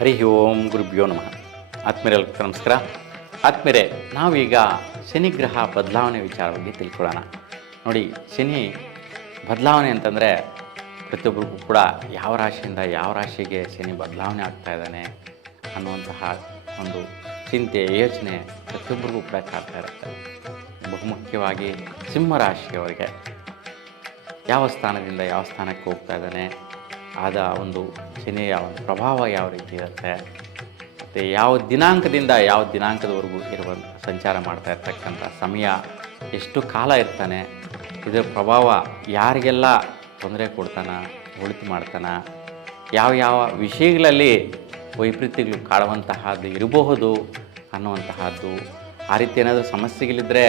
ಹರಿ ಓಂ ಗುರುಭ್ಯೋ ನಮಃ. ಆತ್ಮೀಯರೆಲ್ಲರಿಗೂ ನಮಸ್ಕಾರ. ಆತ್ಮೀಯರೇ, ನಾವೀಗ ಶನಿಗ್ರಹ ಬದಲಾವಣೆ ವಿಚಾರವಾಗಿ ತಿಳ್ಕೊಳ್ಳೋಣ. ನೋಡಿ, ಶನಿ ಬದಲಾವಣೆ ಅಂತಂದರೆ ಪ್ರತಿಯೊಬ್ಬರಿಗೂ ಕೂಡ ಯಾವ ರಾಶಿಯಿಂದ ಯಾವ ರಾಶಿಗೆ ಶನಿ ಬದಲಾವಣೆ ಆಗ್ತಾ ಇದ್ದಾನೆ ಅನ್ನುವಂತಹ ಒಂದು ಚಿಂತೆ, ಯೋಚನೆ ಪ್ರತಿಯೊಬ್ಬರಿಗೂ ಕೂಡ ಕಾಡ್ತಾ ಇರುತ್ತೆ. ಬಹುಮುಖ್ಯವಾಗಿ ಸಿಂಹರಾಶಿಯವರಿಗೆ ಯಾವ ಸ್ಥಾನದಿಂದ ಯಾವ ಸ್ಥಾನಕ್ಕೆ ಹೋಗ್ತಾ ಇದ್ದಾನೆ, ಆದ ಒಂದು ಶನಿಯ ಒಂದು ಪ್ರಭಾವ ಯಾವ ರೀತಿ ಇರುತ್ತೆ, ಮತ್ತು ಯಾವ ದಿನಾಂಕದಿಂದ ಯಾವ ದಿನಾಂಕದವರೆಗೂ ಸಂಚಾರ ಮಾಡ್ತಾ ಇರ್ತಕ್ಕಂಥ ಸಮಯ, ಎಷ್ಟು ಕಾಲ ಇರ್ತಾನೆ, ಇದರ ಪ್ರಭಾವ ಯಾರಿಗೆಲ್ಲ ತೊಂದರೆ ಕೊಡ್ತಾನೆ, ಒಳಿತು ಮಾಡ್ತಾನೆ, ಯಾವ ವಿಷಯಗಳಲ್ಲಿ ವೈಪರೀತ್ಯಗಳು ಕಾಡುವಂತಹದ್ದು ಇರಬಹುದು ಅನ್ನುವಂತಹದ್ದು, ಆ ರೀತಿ ಏನಾದರೂ ಸಮಸ್ಯೆಗಳಿದ್ದರೆ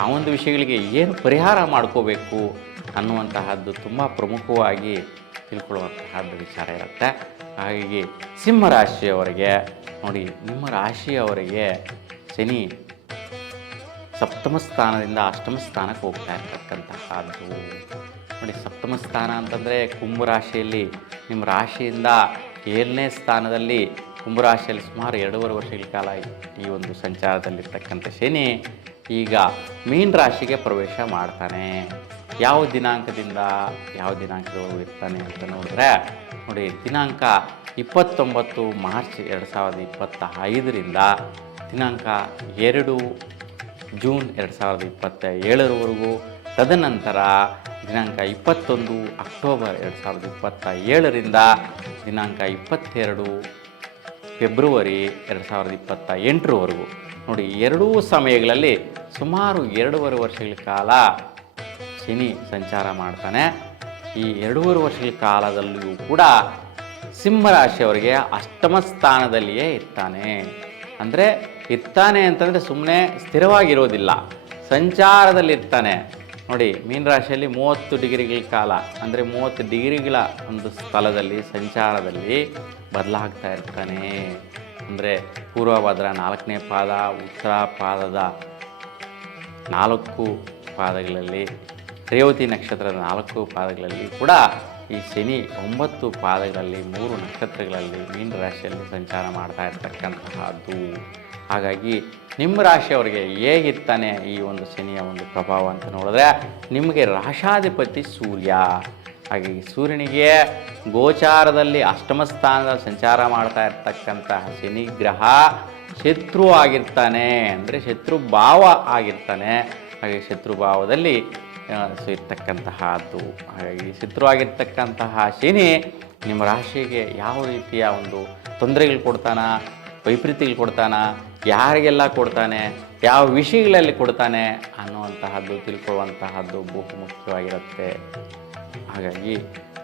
ಆ ಒಂದು ವಿಷಯಗಳಿಗೆ ಏನು ಪರಿಹಾರ ಮಾಡ್ಕೋಬೇಕು ಅನ್ನುವಂತಹದ್ದು ತುಂಬ ಪ್ರಮುಖವಾಗಿ ತಿಳ್ಕೊಳ್ಳುವಂತಹದ್ದು ವಿಚಾರ ಇರುತ್ತೆ. ಹಾಗಾಗಿ ಸಿಂಹರಾಶಿಯವರಿಗೆ ನೋಡಿ, ನಿಮ್ಮ ರಾಶಿಯವರಿಗೆ ಶನಿ ಸಪ್ತಮ ಸ್ಥಾನದಿಂದ ಅಷ್ಟಮ ಸ್ಥಾನಕ್ಕೆ ಹೋಗ್ತಾ ಇರ್ತಕ್ಕಂತಹದ್ದು. ನೋಡಿ, ಸಪ್ತಮ ಸ್ಥಾನ ಅಂತಂದರೆ ಕುಂಭರಾಶಿಯಲ್ಲಿ ನಿಮ್ಮ ರಾಶಿಯಿಂದ 7ನೇ ಸ್ಥಾನದಲ್ಲಿ, ಕುಂಭರಾಶಿಯಲ್ಲಿ ಸುಮಾರು 2.5 ವರ್ಷಗಳ ಕಾಲ ಈ ಒಂದು ಸಂಚಾರದಲ್ಲಿರ್ತಕ್ಕಂಥ ಶನಿ ಈಗ ಮೀನ ರಾಶಿಗೆ ಪ್ರವೇಶ ಮಾಡ್ತಾನೆ. ಯಾವ ದಿನಾಂಕದಿಂದ ಯಾವ ದಿನಾಂಕದವರೆಗೂ ಇರ್ತಾನೆ ಅಂತ ನೋಡಿದ್ರೆ, ನೋಡಿ, ದಿನಾಂಕ 29 ಮಾರ್ಚ್ 2025ರಿಂದ ದಿನಾಂಕ 2 ಜೂನ್ 2027ರವರೆಗೂ, ತದನಂತರ ದಿನಾಂಕ 21 ಅಕ್ಟೋಬರ್ 2027ರಿಂದ ದಿನಾಂಕ 22 ಫೆಬ್ರವರಿ 2028ರವರೆಗೂ. ನೋಡಿ, ಎರಡೂ ಸಮಯಗಳಲ್ಲಿ ಸುಮಾರು 2.5 ವರ್ಷಗಳ ಕಾಲ ಶನಿ ಸಂಚಾರ ಮಾಡ್ತಾನೆ. ಈ 2.5 ವರ್ಷಗಳ ಕಾಲದಲ್ಲಿಯೂ ಕೂಡ ಸಿಂಹರಾಶಿಯವರಿಗೆ ಅಷ್ಟಮ ಸ್ಥಾನದಲ್ಲಿಯೇ ಇರ್ತಾನೆ. ಅಂದರೆ ಇರ್ತಾನೆ ಅಂತಂದರೆ ಸುಮ್ಮನೆ ಸ್ಥಿರವಾಗಿರೋದಿಲ್ಲ, ಸಂಚಾರದಲ್ಲಿರ್ತಾನೆ. ನೋಡಿ, ಮೀನರಾಶಿಯಲ್ಲಿ 30 ಡಿಗ್ರಿಗಳ ಕಾಲ, ಅಂದರೆ 30 ಡಿಗ್ರಿಗಳ ಒಂದು ಸ್ಥಳದಲ್ಲಿ ಸಂಚಾರದಲ್ಲಿ ಬದಲಾಗ್ತಾ ಇರ್ತಾನೆ. ಅಂದರೆ ಪೂರ್ವಭದ್ರ 4ನೇ ಪಾದ, ಉತ್ತರ ಪಾದದ 4 ಪಾದಗಳಲ್ಲಿ, ರೇವತಿ ನಕ್ಷತ್ರದ 4 ಪಾದಗಳಲ್ಲಿ ಕೂಡ ಈ ಶನಿ 9 ಪಾದಗಳಲ್ಲಿ 3 ನಕ್ಷತ್ರಗಳಲ್ಲಿ ಮೀನರಾಶಿಯಲ್ಲಿ ಸಂಚಾರ ಮಾಡ್ತಾ ಇರ್ತಕ್ಕಂತಹದ್ದು. ಹಾಗಾಗಿ ನಿಮ್ಮ ರಾಶಿಯವರಿಗೆ ಹೇಗಿರ್ತಾನೆ ಈ ಒಂದು ಶನಿಯ ಒಂದು ಪ್ರಭಾವ ಅಂತ ನೋಡಿದ್ರೆ, ನಿಮಗೆ ರಾಶಾಧಿಪತಿ ಸೂರ್ಯ. ಹಾಗಾಗಿ ಸೂರ್ಯನಿಗೆ ಗೋಚಾರದಲ್ಲಿ ಅಷ್ಟಮ ಸ್ಥಾನದಲ್ಲಿ ಸಂಚಾರ ಮಾಡ್ತಾ ಇರ್ತಕ್ಕಂತಹ ಶನಿ ಗ್ರಹ ಶತ್ರು ಆಗಿರ್ತಾನೆ, ಅಂದರೆ ಶತ್ರು ಭಾವ ಆಗಿರ್ತಾನೆ. ಹಾಗೆ ಶತ್ರು ಭಾವದಲ್ಲಿ ಇರ್ತಕ್ಕಂತಹದ್ದು. ಹಾಗಾಗಿ ಶತ್ರು ಆಗಿರ್ತಕ್ಕಂತಹ ಶನಿ ನಿಮ್ಮ ರಾಶಿಗೆ ಯಾವ ರೀತಿಯ ಒಂದು ತೊಂದರೆಗಳು ಕೊಡ್ತಾನ, ವೈಪರೀತ್ಯಗಳು ಕೊಡ್ತಾನ, ಯಾರಿಗೆಲ್ಲ ಕೊಡ್ತಾನೆ, ಯಾವ ವಿಷಯಗಳಲ್ಲಿ ಕೊಡ್ತಾನೆ ಅನ್ನುವಂತಹದ್ದು ತಿಳ್ಕೊಳ್ಳುವಂತಹದ್ದು ಬಹುಮುಖ್ಯವಾಗಿರುತ್ತೆ. ಹಾಗಾಗಿ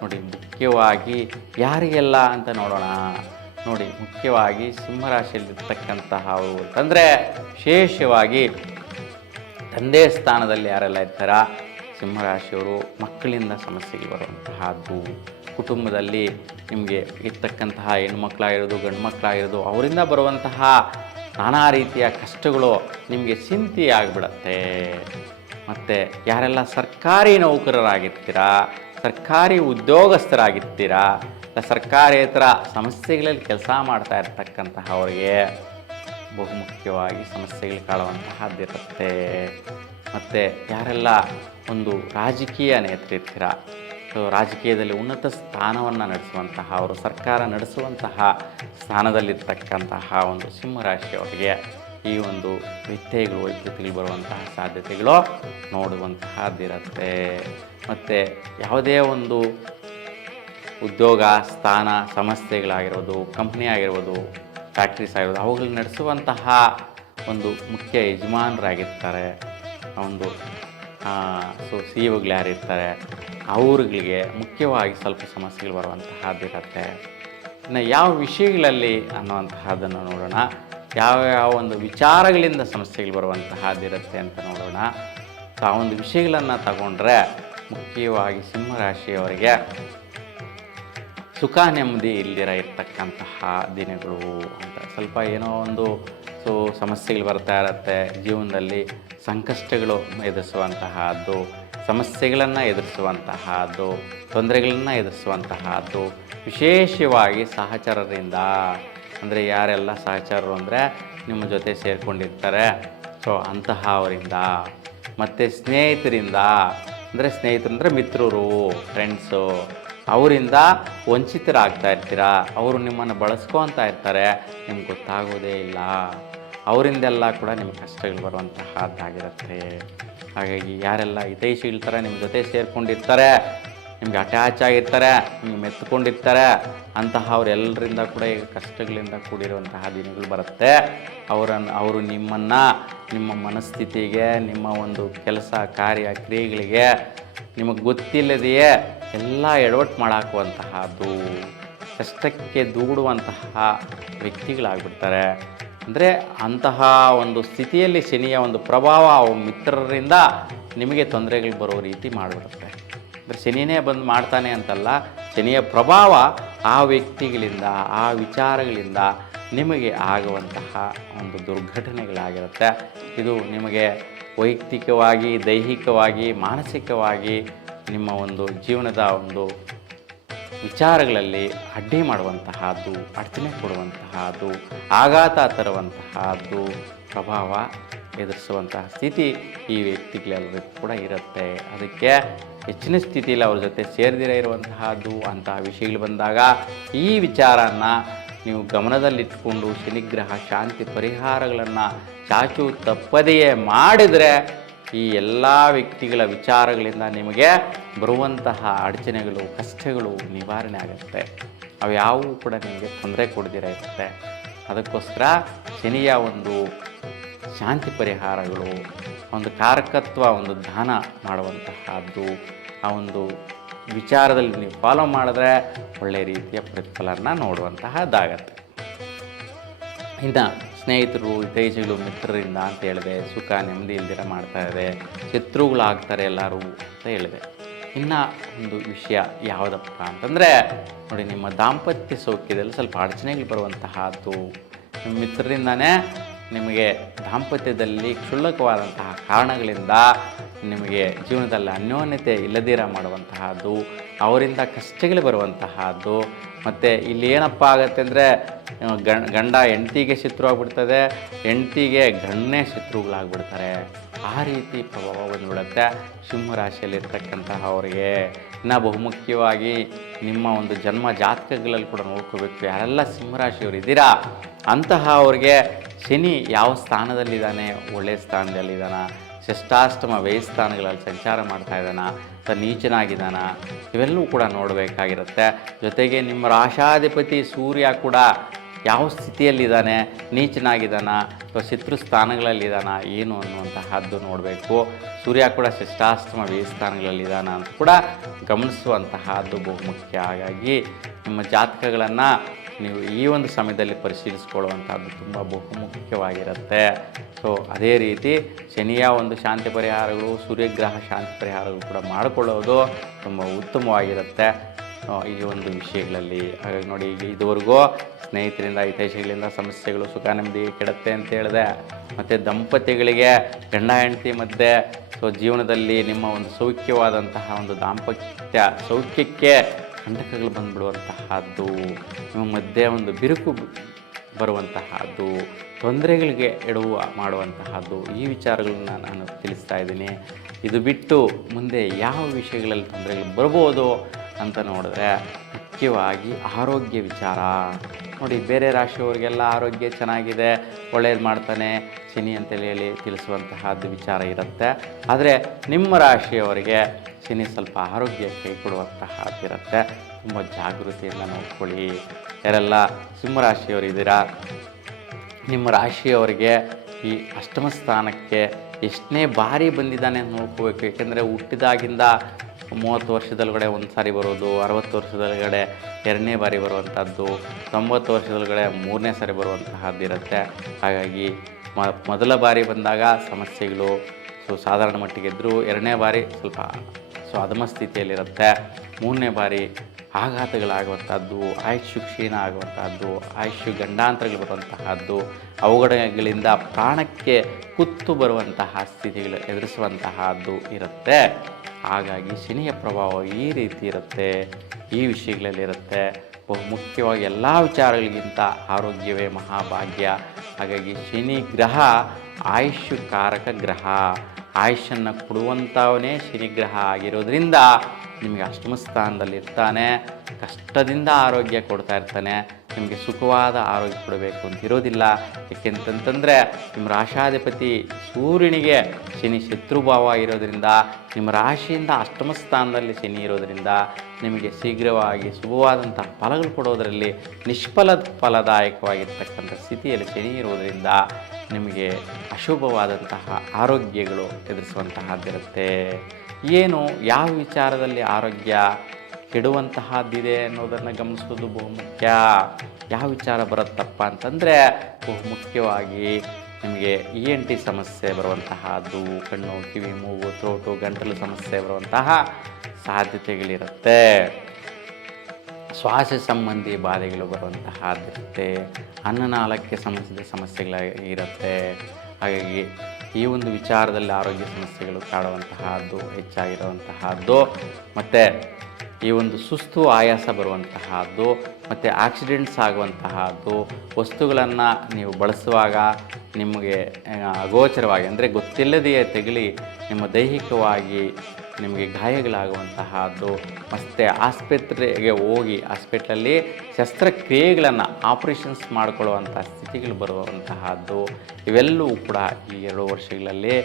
ನೋಡಿ, ಮುಖ್ಯವಾಗಿ ಯಾರಿಗೆಲ್ಲ ಅಂತ ನೋಡೋಣ. ನೋಡಿ, ಮುಖ್ಯವಾಗಿ ಸಿಂಹರಾಶಿಯಲ್ಲಿರ್ತಕ್ಕಂತಹವರು ಅಂತಂದರೆ ವಿಶೇಷವಾಗಿ ತಂದೆ ಸ್ಥಾನದಲ್ಲಿ ಯಾರೆಲ್ಲ ಇರ್ತಾರ ಸಿಂಹರಾಶಿಯವರು, ಮಕ್ಕಳಿಂದ ಸಮಸ್ಯೆಗಳು ಬರುವಂತಹದ್ದು, ಕುಟುಂಬದಲ್ಲಿ ನಿಮಗೆ ಇರ್ತಕ್ಕಂತಹ ಹೆಣ್ಮಕ್ಳಾಗಿರೋದು ಗಂಡು ಮಕ್ಕಳಾಗಿರೋದು ಅವರಿಂದ ಬರುವಂತಹ ನಾನಾ ರೀತಿಯ ಕಷ್ಟಗಳು ನಿಮಗೆ ಚಿಂತೆ ಆಗಿಬಿಡತ್ತೆ. ಮತ್ತು ಯಾರೆಲ್ಲ ಸರ್ಕಾರಿ ನೌಕರರಾಗಿರ್ತೀರಾ, ಸರ್ಕಾರಿ ಉದ್ಯೋಗಸ್ಥರಾಗಿರ್ತೀರಾ, ಇಲ್ಲ ಸರ್ಕಾರೇತರ ಸಮಸ್ಯೆಗಳಲ್ಲಿ ಕೆಲಸ ಮಾಡ್ತಾ ಇರ್ತಕ್ಕಂತಹವರಿಗೆ ಬಹುಮುಖ್ಯವಾಗಿ ಸಮಸ್ಯೆಗಳು ಕಾಡುವಂತಹದ್ದಿರುತ್ತೆ. ಮತ್ತು ಯಾರೆಲ್ಲ ಒಂದು ರಾಜಕೀಯ ನೇತೃತ್ವ, ರಾಜಕೀಯದಲ್ಲಿ ಉನ್ನತ ಸ್ಥಾನವನ್ನು ನಡೆಸುವಂತಹ, ಅವರು ಸರ್ಕಾರ ನಡೆಸುವಂತಹ ಸ್ಥಾನದಲ್ಲಿರ್ತಕ್ಕಂತಹ ಒಂದು ಸಿಂಹರಾಶಿಯವರಿಗೆ ಈ ಒಂದು ವ್ಯತ್ಯಯಗಳು, ವೈಪರೀತ್ಯಗಳು ಬರುವಂತಹ ಸಾಧ್ಯತೆಗಳು ನೋಡುವಂತಹದ್ದಿರುತ್ತೆ. ಮತ್ತು ಯಾವುದೇ ಒಂದು ಉದ್ಯೋಗ ಸ್ಥಾನ ಸಮಸ್ಯೆಗಳಾಗಿರ್ಬೋದು, ಕಂಪ್ನಿ ಆಗಿರ್ಬೋದು, ಫ್ಯಾಕ್ಟ್ರೀಸ್ ಆಗಿರ್ಬೋದು, ಅವುಗಳನ್ನ ನಡೆಸುವಂತಹ ಒಂದು ಮುಖ್ಯ ಯಜಮಾನರಾಗಿರ್ತಾರೆ. ಒಂದು ಸಿಇಒಗಳು ಯಾರಿರ್ತಾರೆ ಅವ್ರುಗಳಿಗೆ ಮುಖ್ಯವಾಗಿ ಸ್ವಲ್ಪ ಸಮಸ್ಯೆಗಳು ಬರುವಂತಹದ್ದಿರುತ್ತೆ. ಇನ್ನು ಯಾವ ವಿಷಯಗಳಲ್ಲಿ ಅನ್ನುವಂತಹದ್ದನ್ನು ನೋಡೋಣ. ಯಾವ ಒಂದು ವಿಚಾರಗಳಿಂದ ಸಮಸ್ಯೆಗಳು ಬರುವಂತಹದ್ದಿರುತ್ತೆ ಅಂತ ನೋಡೋಣ. ಆ ಒಂದು ವಿಷಯಗಳನ್ನು ತಗೊಂಡ್ರೆ ಮುಖ್ಯವಾಗಿ ಸಿಂಹರಾಶಿಯವರಿಗೆ ಸುಖ ನೆಮ್ಮದಿ ಇಲ್ದಿರ ಇರ್ತಕ್ಕಂತಹ ದಿನಗಳು ಅಂತ, ಸ್ವಲ್ಪ ಏನೋ ಒಂದು ಸಮಸ್ಯೆಗಳು ಬರ್ತಾ ಇರುತ್ತೆ ಜೀವನದಲ್ಲಿ, ಸಂಕಷ್ಟಗಳು ಎದುರಿಸುವಂತಹದ್ದು, ಸಮಸ್ಯೆಗಳನ್ನು ಎದುರಿಸುವಂತಹದ್ದು, ತೊಂದರೆಗಳನ್ನು ಎದುರಿಸುವಂತಹದ್ದು, ವಿಶೇಷವಾಗಿ ಸಹಚರರಿಂದ. ಅಂದರೆ ಯಾರೆಲ್ಲ ಸಹಚರರು ಅಂದರೆ ನಿಮ್ಮ ಜೊತೆ ಸೇರಿಕೊಂಡಿರ್ತಾರೆ, ಸೊ ಅಂತಹವರಿಂದ. ಮತ್ತು ಸ್ನೇಹಿತರಿಂದ, ಅಂದರೆ ಸ್ನೇಹಿತರು ಅಂದರೆ ಮಿತ್ರರು, ಫ್ರೆಂಡ್ಸು, ಅವರಿಂದ ವಂಚಿತರಾಗ್ತಾ ಇರ್ತೀರ. ಅವರು ನಿಮ್ಮನ್ನು ಬಳಸ್ಕೊತಾ ಇರ್ತಾರೆ, ನಿಮ್ಗೆ ಗೊತ್ತಾಗೋದೇ ಇಲ್ಲ. ಅವರಿಂದೆಲ್ಲ ಕೂಡ ನಿಮ್ಗೆ ಕಷ್ಟಗಳು ಬರುವಂತಹದ್ದಾಗಿರುತ್ತೆ. ಹಾಗಾಗಿ ಯಾರೆಲ್ಲ ಹಿತೈಷಿಗಳ ಥರ ನಿಮ್ಮ ಜೊತೆ ಸೇರಿಕೊಂಡಿರ್ತಾರೆ, ನಿಮಗೆ ಅಟ್ಯಾಚ್ ಆಗಿರ್ತಾರೆ, ನಿಮಗೆ ಮೆತ್ಕೊಂಡಿರ್ತಾರೆ, ಅಂತಹವರೆಲ್ಲರಿಂದ ಕೂಡ ಈಗ ಕಷ್ಟಗಳಿಂದ ಕೂಡಿರುವಂತಹ ದಿನಗಳು ಬರುತ್ತೆ. ಅವರು ನಿಮ್ಮನ್ನು ನಿಮ್ಮ ಮನಸ್ಥಿತಿಗೆ, ನಿಮ್ಮ ಒಂದು ಕೆಲಸ ಕಾರ್ಯ ಕ್ರಿಯೆಗಳಿಗೆ ನಿಮಗೆ ಗೊತ್ತಿಲ್ಲದೆಯೇ ಎಲ್ಲ ಎಡವಟ್ಟು ಮಾಡಾಕುವಂತಹದ್ದು, ಕಷ್ಟಕ್ಕೆ ದೂಡುವಂತಹ ವ್ಯಕ್ತಿಗಳಾಗ್ಬಿಡ್ತಾರೆ. ಅಂದರೆ ಅಂತಹ ಒಂದು ಸ್ಥಿತಿಯಲ್ಲಿ ಶನಿಯ ಒಂದು ಪ್ರಭಾವ ಮಿತ್ರರಿಂದ ನಿಮಗೆ ತೊಂದರೆಗಳು ಬರೋ ರೀತಿ ಮಾಡಿಬಿಡುತ್ತೆ. ಅಂದರೆ ಶನಿನೇ ಬಂದು ಮಾಡ್ತಾನೆ ಅಂತಲ್ಲ, ಶನಿಯ ಪ್ರಭಾವ ಆ ವ್ಯಕ್ತಿಗಳಿಂದ, ಆ ವಿಚಾರಗಳಿಂದ ನಿಮಗೆ ಆಗುವಂತಹ ಒಂದು ದುರ್ಘಟನೆಗಳಾಗಿರುತ್ತೆ. ಇದು ನಿಮಗೆ ವೈಯಕ್ತಿಕವಾಗಿ, ದೈಹಿಕವಾಗಿ, ಮಾನಸಿಕವಾಗಿ ನಿಮ್ಮ ಒಂದು ಜೀವನದ ಒಂದು ವಿಚಾರಗಳಲ್ಲಿ ಅಡ್ಡಿ ಮಾಡುವಂತಹದ್ದು, ಅಡಚಣೆ ಕೊಡುವಂತಹದ್ದು, ಆಘಾತ ತರುವಂತಹದ್ದು, ಪ್ರಭಾವ ಎದುರಿಸುವಂತಹ ಸ್ಥಿತಿ ಈ ವ್ಯಕ್ತಿಗಳೆಲ್ಲರಿಗೂ ಕೂಡ ಇರುತ್ತೆ. ಅದಕ್ಕೆ ಹೆಚ್ಚಿನ ಸ್ಥಿತಿಯಲ್ಲಿ ಅವ್ರ ಜೊತೆ ಸೇರದಿರೇ ಇರುವಂತಹದ್ದು ಅಂತಹ ವಿಷಯಗಳು ಬಂದಾಗ ಈ ವಿಚಾರನ ನೀವು ಗಮನದಲ್ಲಿಟ್ಕೊಂಡು ಶನಿಗ್ರಹ ಶಾಂತಿ ಪರಿಹಾರಗಳನ್ನು ಚಾಚು ತಪ್ಪದೆಯೇ ಮಾಡಿದರೆ ಈ ಎಲ್ಲ ವ್ಯಕ್ತಿಗಳ ವಿಚಾರಗಳಿಂದ ನಿಮಗೆ ಬರುವಂತಹ ಅಡಚಣೆಗಳು, ಕಷ್ಟಗಳು ನಿವಾರಣೆ ಆಗುತ್ತೆ. ಅವು ಯಾವುವು ಕೂಡ ನಿಮಗೆ ತೊಂದರೆ ಕೊಡದಿರ ಇರುತ್ತೆ. ಅದಕ್ಕೋಸ್ಕರ ಶನಿಯ ಒಂದು ಶಾಂತಿ ಪರಿಹಾರಗಳು, ಒಂದು ಕಾರಕತ್ವ, ಒಂದು ದಾನ ಮಾಡುವಂತಹದ್ದು, ಆ ಒಂದು ವಿಚಾರದಲ್ಲಿ ನೀವು ಫಾಲೋ ಮಾಡಿದ್ರೆ ಒಳ್ಳೆಯ ರೀತಿಯ ಪ್ರತಿಫಲನ ನೋಡುವಂತಹದ್ದಾಗತ್ತೆ. ಇನ್ನು ಸ್ನೇಹಿತರು, ಹಿತೈಷಿಗಳು, ಮಿತ್ರರಿಂದ ಅಂತ ಹೇಳಿದೆ, ಸುಖ ನೆಮ್ಮದಿ ಇಲ್ದಿರ ಮಾಡ್ತಾ ಇದೆ, ಶತ್ರುಗಳಾಗ್ತಾರೆ ಎಲ್ಲರೂ ಅಂತ ಹೇಳಿದೆ. ಇನ್ನು ಒಂದು ವಿಷಯ ಯಾವುದಪ್ಪ ಅಂತಂದರೆ ನೋಡಿ, ನಿಮ್ಮ ದಾಂಪತ್ಯ ಸೌಖ್ಯದಲ್ಲಿ ಸ್ವಲ್ಪ ಅಡಚಣೆಗಳು ಬರುವಂತಹದ್ದು, ನಿಮ್ಮ ಮಿತ್ರರಿಂದನೇ ನಿಮಗೆ ದಾಂಪತ್ಯದಲ್ಲಿ ಕ್ಷುಲ್ಲಕವಾದಂತಹ ಕಾರಣಗಳಿಂದ ನಿಮಗೆ ಜೀವನದಲ್ಲಿ ಅನ್ಯೋನ್ಯತೆ ಇಲ್ಲದಿರ ಮಾಡುವಂತಹದ್ದು, ಅವರಿಂದ ಕಷ್ಟಗಳು ಬರುವಂತಹದ್ದು. ಮತ್ತು ಇಲ್ಲಿ ಏನಪ್ಪ ಆಗುತ್ತೆ ಅಂದರೆ ಗಂಡ ಹೆಂಡ್ತಿಗೆ ಶತ್ರು ಆಗಿಬಿಡ್ತದೆ, ಹೆಂಡ್ತಿಗೆ ಗಂಡನೇ ಶತ್ರುಗಳಾಗ್ಬಿಡ್ತಾರೆ. ಆ ರೀತಿ ಪ್ರಭಾವ ಬಂದುಬಿಡುತ್ತೆ ಸಿಂಹರಾಶಿಯಲ್ಲಿರ್ತಕ್ಕಂತಹ ಅವರಿಗೆ. ಇನ್ನು ಬಹುಮುಖ್ಯವಾಗಿ ನಿಮ್ಮ ಒಂದು ಜನ್ಮ ಜಾತಕಗಳಲ್ಲಿ ಕೂಡ ನೋಡ್ಕೋಬೇಕು. ಯಾರೆಲ್ಲ ಸಿಂಹರಾಶಿಯವರು ಇದ್ದೀರಾ ಅಂತಹ ಅವ್ರಿಗೆ ಶನಿ ಯಾವ ಸ್ಥಾನದಲ್ಲಿದ್ದಾನೆ, ಒಳ್ಳೆಯ ಸ್ಥಾನದಲ್ಲಿದ್ದಾನ, ಷಷ್ಠಾಷ್ಟಮ ವ್ಯಯ ಸ್ಥಾನಗಳಲ್ಲಿ ಸಂಚಾರ ಮಾಡ್ತಾ ಇದ್ದಾನ, ಅಥವಾ ನೀಚನಾಗಿದ್ದಾನ, ಇವೆಲ್ಲವೂ ಕೂಡ ನೋಡಬೇಕಾಗಿರುತ್ತೆ. ಜೊತೆಗೆ ನಿಮ್ಮ ರಾಶಾಧಿಪತಿ ಸೂರ್ಯ ಕೂಡ ಯಾವ ಸ್ಥಿತಿಯಲ್ಲಿದ್ದಾನೆ, ನೀಚನಾಗಿದ್ದಾನ ಅಥವಾ ಶತ್ರು ಸ್ಥಾನಗಳಲ್ಲಿದ್ದಾನ ಏನು ಅನ್ನುವಂತಹದ್ದು ನೋಡಬೇಕು. ಸೂರ್ಯ ಕೂಡ ಷಷ್ಠಾಷ್ಟಮ ವ್ಯಯ ಸ್ಥಾನಗಳಲ್ಲಿದ್ದಾನ ಅಂತ ಕೂಡ ಗಮನಿಸುವಂತಹದ್ದು ಬಹುಮುಖ್ಯ. ಹಾಗಾಗಿ ನಿಮ್ಮ ಜಾತಕಗಳನ್ನು ನೀವು ಈ ಒಂದು ಸಮಯದಲ್ಲಿ ಪರಿಶೀಲಿಸಿಕೊಳ್ಳುವಂಥದ್ದು ತುಂಬ ಬಹುಮುಖ್ಯವಾಗಿರುತ್ತೆ. ಸೊ ಅದೇ ರೀತಿ ಶನಿಯ ಒಂದು ಶಾಂತಿ ಪರಿಹಾರಗಳು, ಸೂರ್ಯಗ್ರಹ ಶಾಂತಿ ಪರಿಹಾರಗಳು ಕೂಡ ಮಾಡಿಕೊಳ್ಳೋದು ತುಂಬ ಉತ್ತಮವಾಗಿರುತ್ತೆ ಈ ಒಂದು ವಿಷಯಗಳಲ್ಲಿ. ಹಾಗಾಗಿ ನೋಡಿ, ಈಗ ಇದುವರೆಗೂ ಸ್ನೇಹಿತರಿಂದ, ಹಿತೈಷಿಗಳಿಂದ ಸಮಸ್ಯೆಗಳು, ಸುಖ ನೆಮ್ಮದಿ ಕೆಡುತ್ತೆ ಅಂತ ಹೇಳಿದೆ. ಮತ್ತು ದಂಪತಿಗಳಿಗೆ ಗಂಡ ಹೆಂಡತಿ ಮಧ್ಯೆ ಜೀವನದಲ್ಲಿ ನಿಮ್ಮ ಒಂದು ಸೌಖ್ಯವಾದಂತಹ ಒಂದು ದಾಂಪತ್ಯ ಸೌಖ್ಯಕ್ಕೆ ಕಂಟಕಗಳು ಬಂದುಬಿಡುವಂತಹದ್ದು, ನಿಮ್ಮ ಮಧ್ಯೆ ಒಂದು ಬಿರುಕು ಬರುವಂತಹದ್ದು, ತೊಂದರೆಗಳಿಗೆ ಎಡುವ ಮಾಡುವಂತಹದ್ದು, ಈ ವಿಚಾರಗಳನ್ನ ನಾನು ತಿಳಿಸ್ತಾ ಇದ್ದೀನಿ. ಇದು ಬಿಟ್ಟು ಮುಂದೆ ಯಾವ ವಿಷಯಗಳಲ್ಲಿ ತೊಂದರೆಗಳು ಬರ್ಬೋದು ಅಂತ ನೋಡಿದ್ರೆ ಮುಖ್ಯವಾಗಿ ಆರೋಗ್ಯ ವಿಚಾರ. ನೋಡಿ, ಬೇರೆ ರಾಶಿಯವರಿಗೆಲ್ಲ ಆರೋಗ್ಯ ಚೆನ್ನಾಗಿದೆ, ಒಳ್ಳೇದು ಮಾಡ್ತಾನೆ ಶನಿ ಅಂತೇಳಿ ತಿಳಿಸುವಂತಹದ್ದು ವಿಚಾರ ಇರುತ್ತೆ. ಆದರೆ ನಿಮ್ಮ ರಾಶಿಯವರಿಗೆ ಶನಿ ಸ್ವಲ್ಪ ಆರೋಗ್ಯ ಕೈ ಕೊಡುವಂತಹದ್ದಿರುತ್ತೆ. ತುಂಬ ಜಾಗೃತಿಯಿಂದ ನೋಡ್ಕೊಳ್ಳಿ. ಯಾರೆಲ್ಲ ಸಿಂಹರಾಶಿಯವರಿದ್ದೀರಾ, ನಿಮ್ಮ ರಾಶಿಯವರಿಗೆ ಈ ಅಷ್ಟಮ ಸ್ಥಾನಕ್ಕೆ ಎಷ್ಟನೇ ಬಾರಿ ಬಂದಿದ್ದಾನೆ ಅಂತ ನೋಡ್ಕೋಬೇಕು. ಏಕೆಂದರೆ ಹುಟ್ಟಿದಾಗಿಂದ 30 ವರ್ಷದೊಳಗಡೆ ಒಂದು ಸಾರಿ ಬರೋದು, 60 ವರ್ಷದೊಳಗಡೆ 2ನೇ ಬಾರಿ ಬರುವಂಥದ್ದು, 90 ವರ್ಷದೊಳಗಡೆ 3ನೇ ಸಾರಿ ಬರುವಂತಹದ್ದಿರುತ್ತೆ. ಹಾಗಾಗಿ ಮೊದಲ ಬಾರಿ ಬಂದಾಗ ಸಮಸ್ಯೆಗಳು ಸಾಧಾರಣ ಮಟ್ಟಿಗೆ ಇದ್ದರೂ 2ನೇ ಬಾರಿ ಸ್ವಲ್ಪ ಅಧಮ ಸ್ಥಿತಿಯಲ್ಲಿರುತ್ತೆ, 3ನೇ ಬಾರಿ ಆಘಾತಗಳಾಗುವಂಥದ್ದು, ಆಯುಷ್ಯು ಕ್ಷೀಣ ಆಗುವಂತಹದ್ದು, ಆಯುಷ್ಯು ಗಂಡಾಂತರಗಳು ಬರುವಂತಹದ್ದು, ಅವುಗಳಿಂದ ಪ್ರಾಣಕ್ಕೆ ಕುತ್ತು ಬರುವಂತಹ ಸ್ಥಿತಿಗಳು ಎದುರಿಸುವಂತಹದ್ದು ಇರುತ್ತೆ. ಹಾಗಾಗಿ ಶನಿಯ ಪ್ರಭಾವ ಈ ರೀತಿ ಇರುತ್ತೆ, ಈ ವಿಷಯಗಳಲ್ಲಿರುತ್ತೆ. ಬಹುಮುಖ್ಯವಾಗಿ ಎಲ್ಲ ವಿಚಾರಗಳಿಗಿಂತ ಆರೋಗ್ಯವೇ ಮಹಾಭಾಗ್ಯ. ಹಾಗಾಗಿ ಶನಿ ಗ್ರಹ ಆಯುಷ್ಯಕಾರಕ ಗ್ರಹ, ಆಯುಷನ್ನು ಕೊಡುವಂಥವನೇ ಶನಿಗ್ರಹ ಆಗಿರೋದ್ರಿಂದ ನಿಮಗೆ ಅಷ್ಟಮ ಸ್ಥಾನದಲ್ಲಿರ್ತಾನೆ, ಕಷ್ಟದಿಂದ ಆರೋಗ್ಯ ಕೊಡ್ತಾ ಇರ್ತಾನೆ. ನಿಮಗೆ ಸುಖವಾದ ಆರೋಗ್ಯ ಕೊಡಬೇಕು ಅಂತ ಇರೋದಿಲ್ಲ. ಏಕೆಂತಂತಂದರೆ ನಿಮ್ಮ ರಾಶಾಧಿಪತಿ ಸೂರ್ಯನಿಗೆ ಶನಿ ಶತ್ರುಭಾವ ಇರೋದರಿಂದ, ನಿಮ್ಮ ರಾಶಿಯಿಂದ ಅಷ್ಟಮ ಸ್ಥಾನದಲ್ಲಿ ಶನಿ ಇರೋದರಿಂದ ನಿಮಗೆ ಶೀಘ್ರವಾಗಿ ಶುಭವಾದಂಥ ಫಲಗಳು ಕೊಡೋದರಲ್ಲಿ ಫಲದಾಯಕವಾಗಿರ್ತಕ್ಕಂಥ ಸ್ಥಿತಿಯಲ್ಲಿ ಶನಿ ಇರೋದರಿಂದ ನಿಮಗೆ ಅಶುಭವಾದಂತಹ ಆರೋಗ್ಯಗಳು ಎದುರಿಸುವಂತಹದ್ದಿರುತ್ತೆ. ಏನು ಯಾವ ವಿಚಾರದಲ್ಲಿ ಆರೋಗ್ಯ ಕೆಡುವಂತಹದ್ದಿದೆ ಅನ್ನೋದನ್ನು ಗಮನಿಸೋದು ಬಹುಮುಖ್ಯ. ಯಾವ ವಿಚಾರ ಬರುತ್ತಪ್ಪ ಅಂತಂದರೆ ಬಹುಮುಖ್ಯವಾಗಿ ನಿಮಗೆ ENT ಸಮಸ್ಯೆ ಬರುವಂತಹದ್ದು, ಕಣ್ಣು ಕಿವಿ ಮೂಗು ಥ್ರೋಟು ಗಂಟಲು ಸಮಸ್ಯೆ ಬರುವಂತಹ ಸಾಧ್ಯತೆಗಳಿರುತ್ತೆ. ಶ್ವಾಸ ಸಂಬಂಧಿ ಬಾಧೆಗಳು ಬರುವಂತಹದ್ದಿರುತ್ತೆ. ಅನ್ನನಾಳಕ್ಕೆ ಸಂಬಂಧಿಸಿದ ಸಮಸ್ಯೆಗಳಿರುತ್ತೆ. ಹಾಗಾಗಿ ಈ ಒಂದು ವಿಚಾರದಲ್ಲಿ ಆರೋಗ್ಯ ಸಮಸ್ಯೆಗಳು ಕಾಡುವಂತಹದ್ದು ಹೆಚ್ಚಾಗಿರುವಂತಹದ್ದು, ಮತ್ತು ಈ ಒಂದು ಸುಸ್ತು ಆಯಾಸ ಬರುವಂತಹದ್ದು, ಮತ್ತು ಆಕ್ಸಿಡೆಂಟ್ಸ್ ಆಗುವಂತಹದ್ದು, ವಸ್ತುಗಳನ್ನು ನೀವು ಬಳಸುವಾಗ ನಿಮಗೆ ಅಗೋಚರವಾಗಿ ಅಂದರೆ ಗೊತ್ತಿಲ್ಲದೆಯೇ ತಗುಲಿ ನಿಮ್ಮ ದೈಹಿಕವಾಗಿ ನಿಮಗೆ ಗಾಯಗಳಾಗುವಂತಹದ್ದು, ಮತ್ತು ಆಸ್ಪತ್ರೆಗೆ ಹೋಗಿ ಹಾಸ್ಪಿಟ್ಲಲ್ಲಿ ಶಸ್ತ್ರಕ್ರಿಯೆಗಳನ್ನು ಆಪರೇಷನ್ಸ್ ಮಾಡಿಕೊಳ್ಳುವಂಥ ಸ್ಥಿತಿಗಳು ಬರುವಂತಹದ್ದು ಇವೆಲ್ಲವೂ ಕೂಡ ಈ 2 ವರ್ಷಗಳಲ್ಲಿ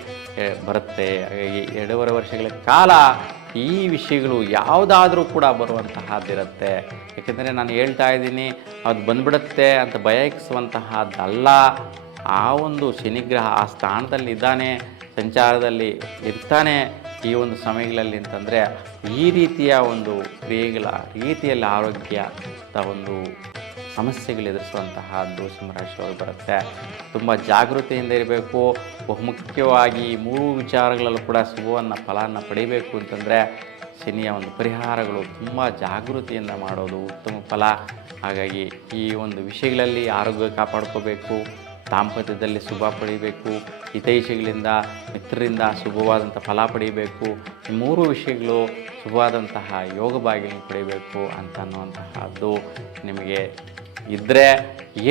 ಬರುತ್ತೆ. ಈ 2.5 ವರ್ಷಗಳ ಕಾಲ ಈ ವಿಷಯಗಳು ಯಾವುದಾದ್ರೂ ಕೂಡ ಬರುವಂತಹದ್ದಿರುತ್ತೆ. ಏಕೆಂದರೆ ನಾನು ಹೇಳ್ತಾ ಇದ್ದೀನಿ ಅದು ಬಂದ್ಬಿಡುತ್ತೆ ಅಂತ ಭಯಿಸುವಂತಹದ್ದಲ್ಲ. ಆ ಒಂದು ಶನಿಗ್ರಹ ಆ ಸ್ಥಾನದಲ್ಲಿ ಇದ್ದಾನೆ, ಸಂಚಾರದಲ್ಲಿ ಇರ್ತಾನೆ ಈ ಒಂದು ಸಮಯಗಳಲ್ಲಿ ಅಂತಂದರೆ ಈ ರೀತಿಯ ಒಂದು ಕ್ರಿಯೆಗಳ ರೀತಿಯಲ್ಲಿ ಆರೋಗ್ಯದ ಒಂದು ಸಮಸ್ಯೆಗಳು ಎದುರಿಸುವಂತಹದ್ದು ಸಿಂಹರಾಶಿಯವರು ಬರುತ್ತೆ. ತುಂಬ ಜಾಗೃತಿಯಿಂದ ಇರಬೇಕು. ಬಹುಮುಖ್ಯವಾಗಿ 3 ವಿಚಾರಗಳಲ್ಲೂ ಕೂಡ ಶುಭವನ್ನು ಫಲವನ್ನು ಪಡಿಬೇಕು ಅಂತಂದರೆ ಶನಿಯ ಒಂದು ಪರಿಹಾರಗಳು ತುಂಬ ಜಾಗೃತಿಯಿಂದ ಮಾಡೋದು ಉತ್ತಮ ಫಲ. ಹಾಗಾಗಿ ಈ ಒಂದು ವಿಷಯಗಳಲ್ಲಿ ಆರೋಗ್ಯ ಕಾಪಾಡ್ಕೋಬೇಕು, ದಾಂಪತ್ಯದಲ್ಲಿ ಶುಭ ಪಡಿಬೇಕು, ಹಿತೈಷಿಗಳಿಂದ ಮಿತ್ರರಿಂದ ಶುಭವಾದಂಥ ಫಲ ಪಡಿಬೇಕು. ಈ 3 ವಿಷಯಗಳು ಶುಭವಾದಂತಹ ಯೋಗ ಭಾಗ್ಯಗಳನ್ನು ಪಡಿಬೇಕು ಅಂತ ಅನ್ನುವಂತಹದ್ದು ನಿಮಗೆ ಇದ್ದರೆ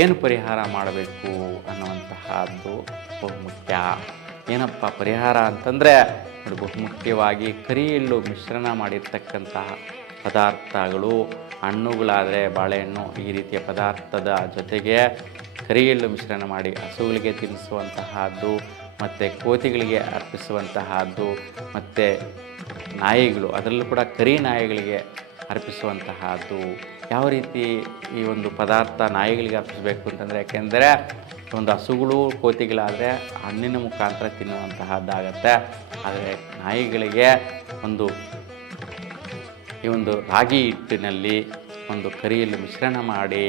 ಏನು ಪರಿಹಾರ ಮಾಡಬೇಕು ಅನ್ನುವಂತಹದ್ದು ಬಹುಮುಖ್ಯ. ಏನಪ್ಪ ಪರಿಹಾರ ಅಂತಂದರೆ ನೋಡಿ, ಬಹುಮುಖ್ಯವಾಗಿ ಕರಿ ಎಳ್ಳು ಮಿಶ್ರಣ ಮಾಡಿರ್ತಕ್ಕಂತಹ ಪದಾರ್ಥಗಳು, ಹಣ್ಣುಗಳಾದರೆ ಬಾಳೆಹಣ್ಣು, ಈ ರೀತಿಯ ಪದಾರ್ಥದ ಜೊತೆಗೆ ಕರಿ ಎಳ್ಳು ಮಿಶ್ರಣ ಮಾಡಿ ಹಸುಗಳಿಗೆ ತಿನ್ನಿಸುವಂತಹದ್ದು, ಮತ್ತು ಕೋತಿಗಳಿಗೆ ಅರ್ಪಿಸುವಂತಹದ್ದು, ಮತ್ತು ನಾಯಿಗಳು ಅದರಲ್ಲೂ ಕೂಡ ಕರಿ ನಾಯಿಗಳಿಗೆ ಅರ್ಪಿಸುವಂತಹದ್ದು. ಯಾವ ರೀತಿ ಈ ಒಂದು ಪದಾರ್ಥ ನಾಯಿಗಳಿಗೆ ಅರ್ಪಿಸಬೇಕು ಅಂತಂದರೆ, ಯಾಕೆಂದರೆ ಒಂದು ಹಸುಗಳು ಕೋತಿಗಳಾದರೆ ಹಣ್ಣಿನ ಮುಖಾಂತರ ತಿನ್ನುವಂತಹದ್ದಾಗತ್ತೆ. ಆದರೆ ನಾಯಿಗಳಿಗೆ ಈ ಒಂದು ರಾಗಿ ಹಿಟ್ಟಿನಲ್ಲಿ ಒಂದು ಕರಿಯಲ್ಲಿ ಮಿಶ್ರಣ ಮಾಡಿ,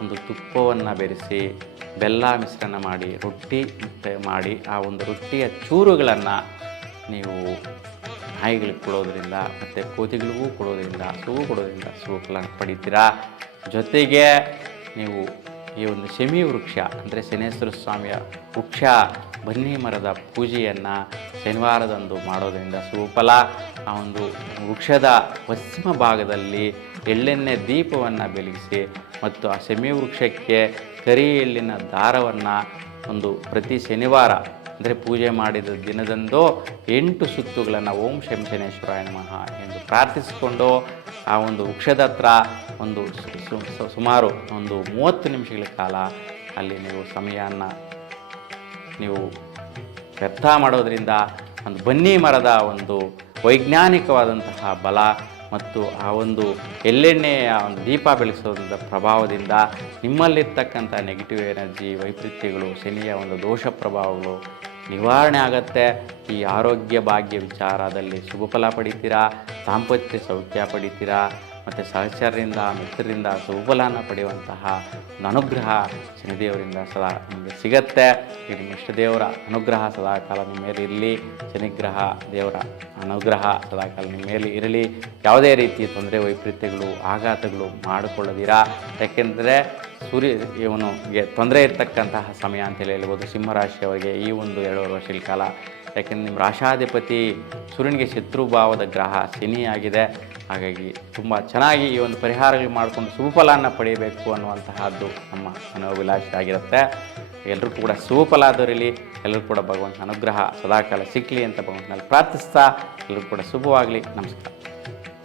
ಒಂದು ತುಪ್ಪವನ್ನು ಬೆರೆಸಿ, ಬೆಲ್ಲ ಮಿಶ್ರಣ ಮಾಡಿ, ರೊಟ್ಟಿ ಮಾಡಿ ಆ ಒಂದು ರೊಟ್ಟಿಯ ಚೂರುಗಳನ್ನು ನೀವು ನಾಯಿಗಳಿಗೆ ಕೊಡೋದ್ರಿಂದ ಮತ್ತು ಕೋತಿಗಳಿಗೂ ಕೊಡೋದ್ರಿಂದ, ಹಸುಗೂ ಕೊಡೋದ್ರಿಂದ ಸುಖಗಳನ್ನು ಪಡಿತೀರಾ. ಜೊತೆಗೆ ನೀವು ಈ ಒಂದು ಶಮಿ ವೃಕ್ಷ ಅಂದರೆ ಶನೇಶ್ವರ ಸ್ವಾಮಿಯ ವೃಕ್ಷ ಬನ್ನಿ ಮರದ ಪೂಜೆಯನ್ನು ಶನಿವಾರದಂದು ಮಾಡೋದರಿಂದ ಸುಫಲ. ಆ ಒಂದು ವೃಕ್ಷದ ಪಶ್ಚಿಮ ಭಾಗದಲ್ಲಿ ಎಳ್ಳೆಣ್ಣೆ ದೀಪವನ್ನು ಬೆಳಗಿಸಿ ಮತ್ತು ಆ ಶಮಿ ವೃಕ್ಷಕ್ಕೆ ಕರಿ ಎಳ್ಳಿನ ದಾರವನ್ನು ಒಂದು ಪ್ರತಿ ಶನಿವಾರ ಅಂದರೆ ಪೂಜೆ ಮಾಡಿದ ದಿನದಂದು 8 ಸುತ್ತುಗಳನ್ನು ಓಂ ಶಂ ಶನೇಶ್ವರಾಯ ನಮಃ ಎಂದು ಪ್ರಾರ್ಥಿಸಿಕೊಂಡು ಆ ಒಂದು ವೃಕ್ಷದ ಹತ್ರ ಒಂದು ಸುಮಾರು ಒಂದು 30 ನಿಮಿಷಗಳ ಕಾಲ ಅಲ್ಲಿ ನೀವು ಸಮಯವನ್ನು ನೀವು ವ್ಯರ್ಥ ಮಾಡೋದರಿಂದ ಒಂದು ಬನ್ನಿ ಮರದ ಒಂದು ವೈಜ್ಞಾನಿಕವಾದಂತಹ ಬಲ ಮತ್ತು ಆ ಒಂದು ಎಳ್ಳೆಣ್ಣೆಯ ಒಂದು ದೀಪ ಬೆಳೆಸೋದ್ರಿಂದ ಪ್ರಭಾವದಿಂದ ನಿಮ್ಮಲ್ಲಿರ್ತಕ್ಕಂಥ ನೆಗೆಟಿವ್ ಎನರ್ಜಿ, ವೈಪರೀತ್ಯಗಳು, ಶನಿಯ ಒಂದು ದೋಷ ಪ್ರಭಾವಗಳು ನಿವಾರಣೆ ಆಗುತ್ತೆ. ಈ ಆರೋಗ್ಯ ಭಾಗ್ಯ ವಿಚಾರದಲ್ಲಿ ಶುಭ ಫಲ ಪಡಿತೀರಾ, ದಾಂಪತ್ಯ ಸೌಖ್ಯ ಪಡಿತೀರಾ, ಮತ್ತು ಸಹಚರರಿಂದ ಮಿತ್ರರಿಂದ ಸುಫಲನ ಪಡೆಯುವಂತಹ ಒಂದು ಅನುಗ್ರಹ ಶನಿದೇವರಿಂದ ಸದಾ ನಿಮಗೆ ಸಿಗತ್ತೆ. ನಿಮ್ಮ ಇಷ್ಟದೇವರ ಅನುಗ್ರಹ ಸದಾಕಾಲ ನಿಮ್ಮ ಮೇಲೆ ಇರಲಿ. ಶನಿಗ್ರಹ ದೇವರ ಅನುಗ್ರಹ ಸದಾಕಾಲ ನಿಮ್ಮ ಮೇಲೆ ಇರಲಿ. ಯಾವುದೇ ರೀತಿಯ ತೊಂದರೆ ವೈಪರೀತ್ಯಗಳು ಆಘಾತಗಳು ಮಾಡಿಕೊಳ್ಳದಿರಾ. ಯಾಕೆಂದರೆ ಇವನಿಗೆ ತೊಂದರೆ ಇರ್ತಕ್ಕಂತಹ ಸಮಯ ಅಂತೇಳಿ ಹೇಳ್ಬೋದು ಸಿಂಹರಾಶಿಯವರಿಗೆ ಈ ಒಂದು 2.5 ವರ್ಷಗಳ ಕಾಲ. ಯಾಕೆಂದರೆ ನಿಮ್ಮ ರಾಶಾಧಿಪತಿ ಸೂರ್ಯನಿಗೆ ಶತ್ರುಭಾವದ ಗ್ರಹ ಶನಿಯಾಗಿದೆ. ಹಾಗಾಗಿ ತುಂಬ ಚೆನ್ನಾಗಿ ಈ ಒಂದು ಪರಿಹಾರಗಳು ಮಾಡಿಕೊಂಡು ಸುಫಲನ ಪಡೆಯಬೇಕು ಅನ್ನುವಂತಹದ್ದು ನಮ್ಮ ಮನೋಭಿಲಾಷೆ ಆಗಿರುತ್ತೆ. ಎಲ್ರಿಗೂ ಕೂಡ ಸುಫಲ ದೊರೆಯಲಿ. ಎಲ್ಲರೂ ಕೂಡ ಭಗವಂತನ ಅನುಗ್ರಹ ಸದಾಕಾಲ ಸಿಕ್ಕಲಿ ಅಂತ ಭಗವಂತನಲ್ಲಿ ಪ್ರಾರ್ಥಿಸ್ತಾ ಎಲ್ಲರೂ ಕೂಡ ಶುಭವಾಗಲಿ. ನಮಸ್ಕಾರ.